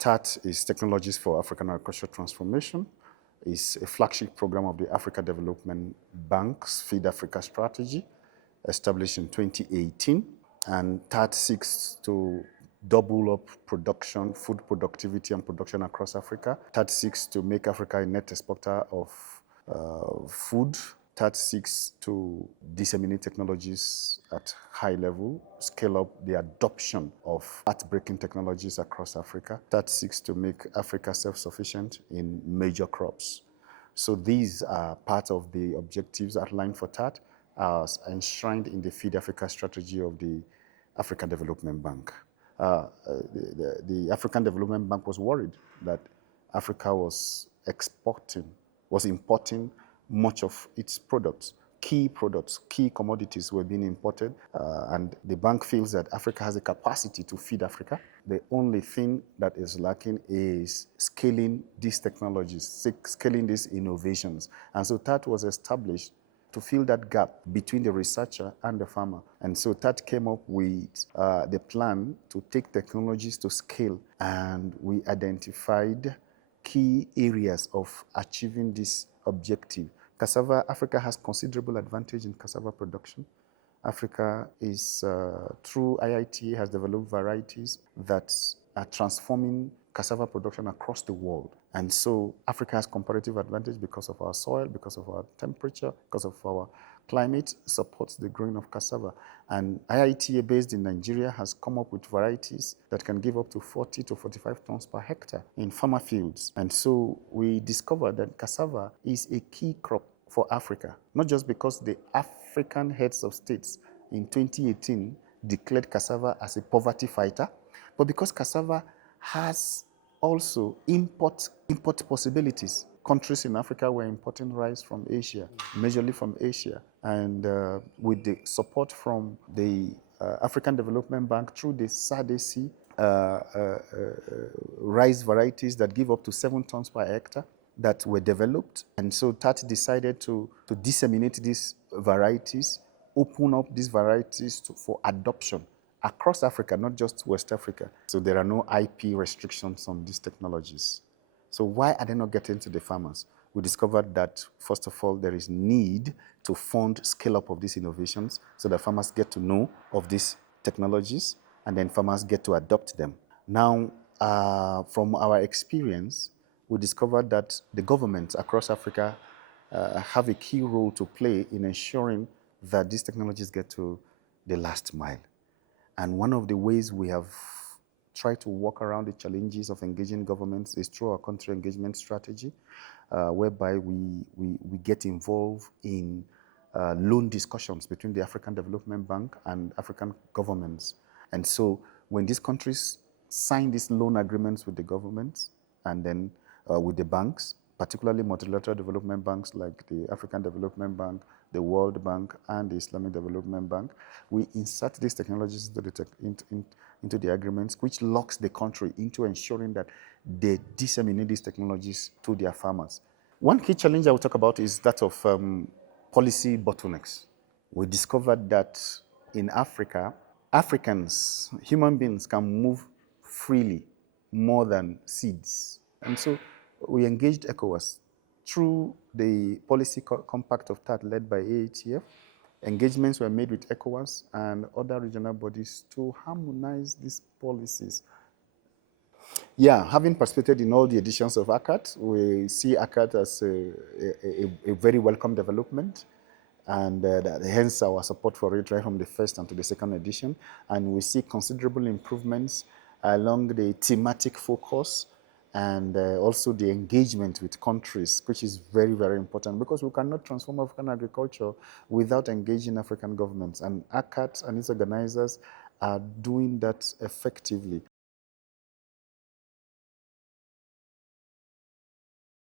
TAAT is Technologies for African Agricultural Transformation. It's a flagship program of the Africa Development Bank's Feed Africa strategy, established in 2018. And TAAT seeks to double up production, food productivity and production across Africa. TAAT seeks to make Africa a net exporter of food. TAAT seeks to disseminate technologies at high level, scale up the adoption of path-breaking technologies across Africa. TAAT seeks to make Africa self-sufficient in major crops. So these are part of the objectives outlined for TAAT as enshrined in the Feed Africa strategy of the African Development Bank. The African Development Bank was worried that Africa was importing much of its products, key commodities were being imported, and the bank feels that Africa has the capacity to feed Africa. The only thing that is lacking is scaling these technologies, scaling these innovations. And so TAAT was established to fill that gap between the researcher and the farmer. And so TAAT came up with the plan to take technologies to scale, and we identified key areas of achieving this objective. Cassava, Africa has considerable advantage in cassava production. Africa is, through IITA, has developed varieties that are transforming cassava production across the world. And so Africa has comparative advantage because of our soil, because of our temperature, because of our climate, supports the growing of cassava. And IITA, based in Nigeria, has come up with varieties that can give up to 40 to 45 tons per hectare in farmer fields. And so we discovered that cassava is a key crop for Africa, not just because the African heads of states in 2018 declared cassava as a poverty fighter, but because cassava has also import possibilities. Countries in Africa were importing rice from Asia, majorly from Asia. And with the support from the African Development Bank through the SADC rice varieties that give up to 7 tons per hectare that were developed. And so TAAT decided to disseminate these varieties, open up these varieties for adoption across Africa, not just West Africa. So there are no IP restrictions on these technologies. So why are they not getting to the farmers? We discovered that, first of all, there is need to fund scale-up of these innovations so that farmers get to know of these technologies and then farmers get to adopt them. Now, from our experience, we discovered that the governments across Africa have a key role to play in ensuring that these technologies get to the last mile. And one of the ways we have tried to work around the challenges of engaging governments is through our country engagement strategy, whereby we get involved in loan discussions between the African Development Bank and African governments. And so when these countries sign these loan agreements with the governments and then with the banks, particularly multilateral development banks like the African Development Bank, the World Bank, and the Islamic Development Bank, we insert these technologies into the agreements, which locks the country into ensuring that they disseminate these technologies to their farmers. One key challenge I will talk about is that of policy bottlenecks. We discovered that in Africa, Africans, human beings, can move freely more than seeds. And so we engaged ECOWAS through the policy compact of TAAT led by AATF. Engagements were made with ECOWAS and other regional bodies to harmonize these policies. Yeah, having participated in all the editions of ACAT, we see ACAT as a very welcome development, and hence our support for it right from the first and to the second edition. And we see considerable improvements along the thematic focus and also the engagement with countries, which is very, very important, because we cannot transform African agriculture without engaging African governments. And ACAT and its organizers are doing that effectively.